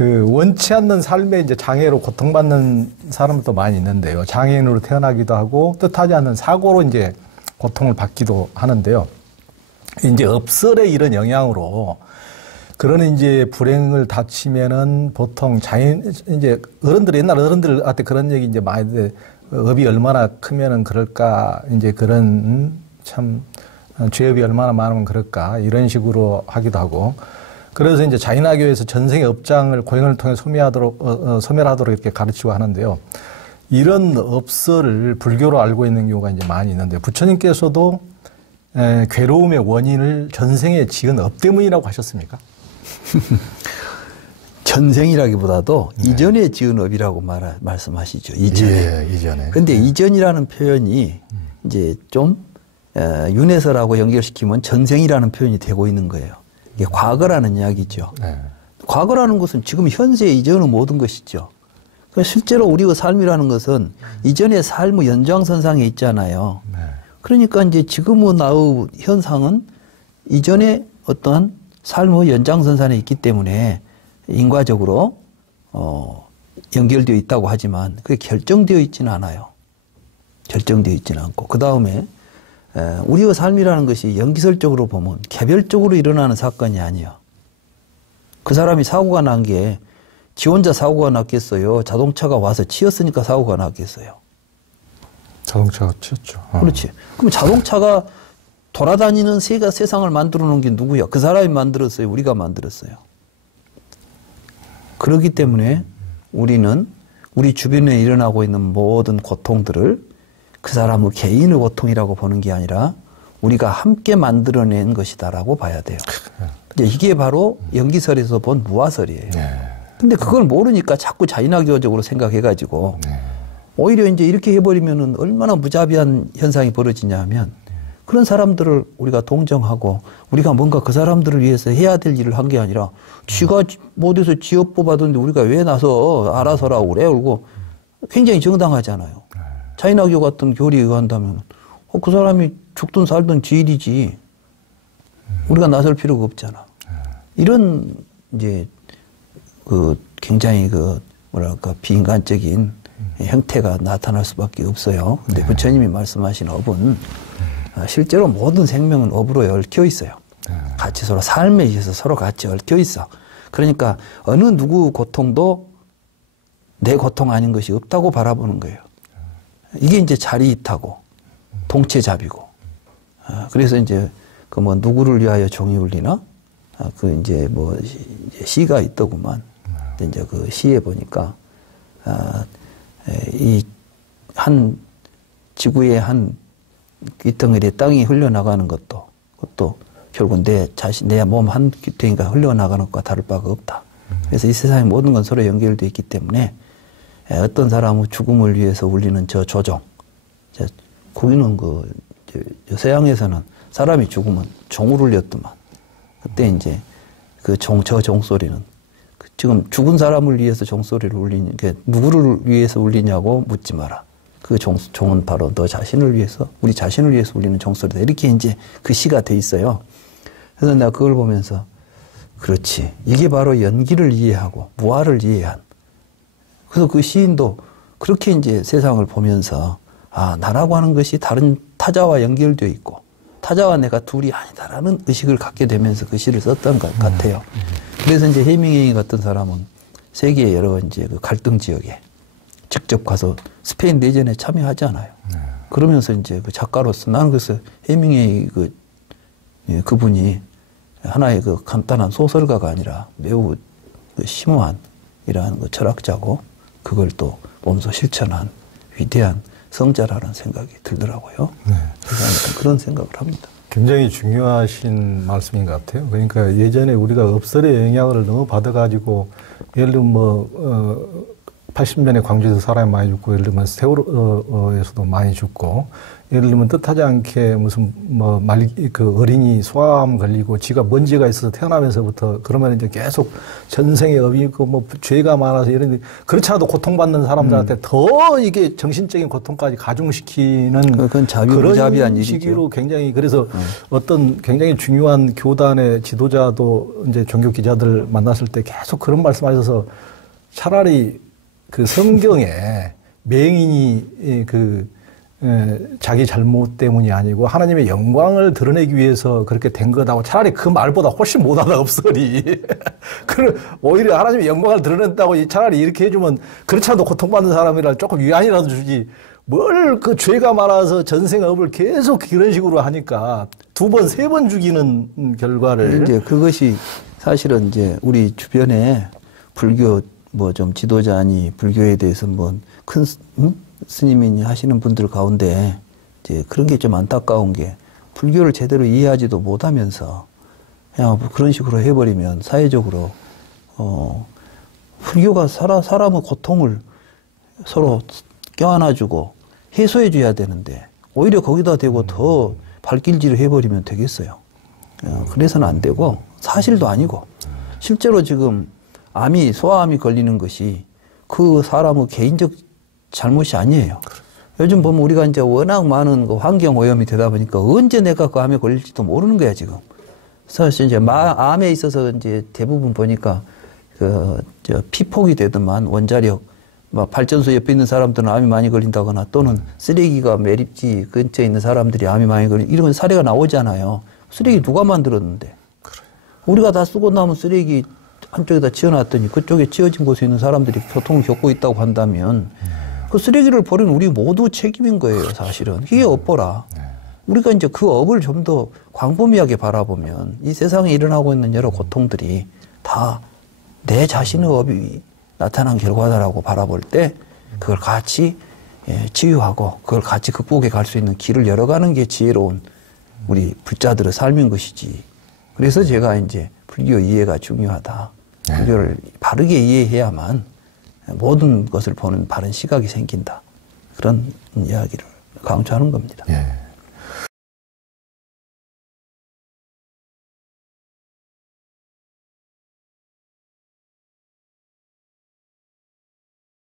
그 원치 않는 삶에 이제 장애로 고통받는 사람도 많이 있는데요. 장애인으로 태어나기도 하고 뜻하지 않는 사고로 이제 고통을 받기도 하는데요. 이제 업설의 이런 영향으로 그런 이제 불행을 다치면은 보통 이제 옛날 어른들한테 그런 얘기 이제 많이 돼. 업이 얼마나 크면은 그럴까, 이제 그런 참 죄업이 얼마나 많으면 그럴까 이런 식으로 하기도 하고. 그래서 이제 자인화교에서 전생의 업장을 고행을 통해 소멸하도록 이렇게 가르치고 하는데요. 이런 업설을 불교로 알고 있는 경우가 이제 많이 있는데, 부처님께서도 괴로움의 원인을 전생에 지은 업 때문이라고 하셨습니까? 전생이라기보다도 네. 이전에 지은 업이라고 말씀하시죠. 이전에. 예, 이전에. 근데 이전이라는 표현이 이제 좀 윤회설하고 연결시키면 전생이라는 표현이 되고 있는 거예요. 이게 과거라는 이야기죠. 네. 과거라는 것은 지금 현재 이전의 모든 것이죠. 실제로 우리의 삶이라는 것은 이전의 삶의 연장선상에 있잖아요. 네. 그러니까 이제 지금의 나의 현상은 이전에 어떠한 삶의 연장선상에 있기 때문에 인과적으로 연결되어 있다고 하지만 그게 결정되어 있지는 않아요. 결정되어 있지는 않고 그 다음에 우리의 삶이라는 것이 연기설적으로 보면 개별적으로 일어나는 사건이 아니에요. 그 사람이 사고가 난 게 지 혼자 사고가 났겠어요? 자동차가 와서 치였으니까 사고가 났겠어요? 자동차가 치였죠. 그렇지. 그럼 자동차가 돌아다니는 세상을 만들어 놓은 게 누구야? 그 사람이 만들었어요? 우리가 만들었어요? 그렇기 때문에 우리는 우리 주변에 일어나고 있는 모든 고통들을 그 사람의 개인의 고통이라고 보는 게 아니라 우리가 함께 만들어낸 것이다라고 봐야 돼요. 이게 바로 연기설에서 본 무아설이에요. 근데 그걸 모르니까 자꾸 자인화교적으로 생각해가지고 오히려 이제 이렇게 해버리면은 얼마나 무자비한 현상이 벌어지냐 하면 그런 사람들을 우리가 동정하고 우리가 뭔가 그 사람들을 위해서 해야 될 일을 한 게 아니라 지가 어디서 지업 뽑았는데 우리가 왜 나서 알아서라고 그래? 그러고 굉장히 정당하잖아요. 자인화교 같은 교리에 의한다면 그 사람이 죽든 살든 지 일이지 우리가 나설 필요가 없잖아. 이런 이제 그 굉장히 그 뭐랄까 비인간적인 형태가 나타날 수밖에 없어요. 근데 부처님이 말씀하신 업은 실제로 모든 생명은 업으로 얽혀 있어요. 같이 서로 삶에 있어서 서로 같이 얽혀 있어. 그러니까 어느 누구 고통도 내 고통 아닌 것이 없다고 바라보는 거예요. 이게 이제 자리이타고 동체잡이고. 그래서 이제 그 뭐 누구를 위하여 종이 울리나? 그 이제 뭐 시가 있더구만. 이제 그 시에 보니까 이 한 지구의 한 귀덩이에 땅이 흘러나가는 것도 그것도 결국 내 몸 한 귀덩이가 흘러나가는 것과 다를 바가 없다. 그래서 이 세상의 모든 건 서로 연결되어 있기 때문에 어떤 사람의 죽음을 위해서 울리는 저 조종. 거기는 서양에서는 사람이 죽으면 종을 울렸더만. 그때 이제 저 종소리는 지금 죽은 사람을 위해서 종소리를 울리는 게 누구를 위해서 울리냐고 묻지 마라. 그 종은 바로 너 자신을 위해서, 우리 자신을 위해서 울리는 종소리다. 이렇게 이제 그 시가 돼 있어요. 그래서 내가 그걸 보면서 그렇지. 이게 바로 연기를 이해하고 무아를 이해한. 그래서 그 시인도 그렇게 이제 세상을 보면서 나라고 하는 것이 다른 타자와 연결되어 있고 타자와 내가 둘이 아니다라는 의식을 갖게 되면서 그 시를 썼던 것 같아요. 그래서 이제 해밍웨이 같은 사람은 세계의 여러 이제 그 갈등 지역에 직접 가서 스페인 내전에 참여하잖아요. 그러면서 이제 그 작가로서 나는 그래서 해밍웨이 그분이 하나의 그 간단한 소설가가 아니라 매우 심오한 이러한 그 철학자고 그걸 또 몸소 실천한 위대한 성자라는 생각이 들더라고요. 그래서 그런 생각을 합니다. 굉장히 중요하신 말씀인 것 같아요. 그러니까 예전에 우리가 업설의 영향을 너무 받아가지고 예를 들면 80년에 광주에서 사람이 많이 죽고, 예를 들면 세월호에서도 많이 죽고, 예를 들면 뜻하지 않게 무슨 어린이 소아암 걸리고 지가 먼지가 있어서 태어나면서부터 그러면 이제 계속 전생에 업이 있고 뭐 죄가 많아서 이런, 그렇지 않아도 고통받는 사람들한테 더 이게 정신적인 고통까지 가중시키는 그건 그런 시기로 굉장히, 그래서 어떤 굉장히 중요한 교단의 지도자도 이제 종교 기자들 만났을 때 계속 그런 말씀하셔서 차라리 그 성경에 맹인이 자기 잘못 때문이 아니고 하나님의 영광을 드러내기 위해서 그렇게 된 거다고, 차라리 그 말보다 훨씬 못하다 없으리. 오히려 하나님의 영광을 드러낸다고 차라리 이렇게 해주면 그렇지 않아도 고통받는 사람이라 조금 위안이라도 주지, 뭘 그 죄가 많아서 전생업을 계속 그런 식으로 하니까 2번, 3번 죽이는 결과를. 이제 그것이 사실은 이제 우리 주변에 불교 뭐 좀 지도자니 불교에 대해서 뭐 큰 스님이 하시는 분들 가운데 이제 그런 게 좀 안타까운 게, 불교를 제대로 이해하지도 못하면서 그냥 그런 식으로 해버리면 사회적으로 불교가 사람의 고통을 서로 껴안아주고 해소해줘야 되는데 오히려 거기다 대고 더 발길질을 해버리면 되겠어요. 그래서는 안 되고, 사실도 아니고 실제로 지금 소아암이 걸리는 것이 그 사람의 개인적 잘못이 아니에요. 요즘 보면 우리가 이제 워낙 많은 그 환경 오염이 되다 보니까 언제 내가 그 암에 걸릴지도 모르는 거야, 지금. 사실 이제 암에 있어서 이제 대부분 보니까 피폭이 되더만 원자력, 발전소 옆에 있는 사람들은 암이 많이 걸린다거나, 또는 쓰레기가 매립지 근처에 있는 사람들이 암이 많이 이런 사례가 나오잖아요. 쓰레기 누가 만들었는데? 그래. 우리가 다 쓰고 남은 쓰레기 한쪽에다 치워놨더니 그쪽에 치워진 곳에 있는 사람들이 고통을 겪고 있다고 한다면 그 쓰레기를 버리는 우리 모두 책임인 거예요, 사실은. 이게 업보라. 우리가 이제 그 업을 좀 더 광범위하게 바라보면 이 세상에 일어나고 있는 여러 고통들이 다 내 자신의 업이 나타난 결과다라고 바라볼 때 그걸 같이 치유하고 그걸 같이 극복해 갈 수 있는 길을 열어가는 게 지혜로운 우리 불자들의 삶인 것이지. 그래서 제가 이제 불교 이해가 중요하다. 불교를 바르게 이해해야만 모든 것을 보는 바른 시각이 생긴다. 그런 이야기를 강조하는 겁니다. 예.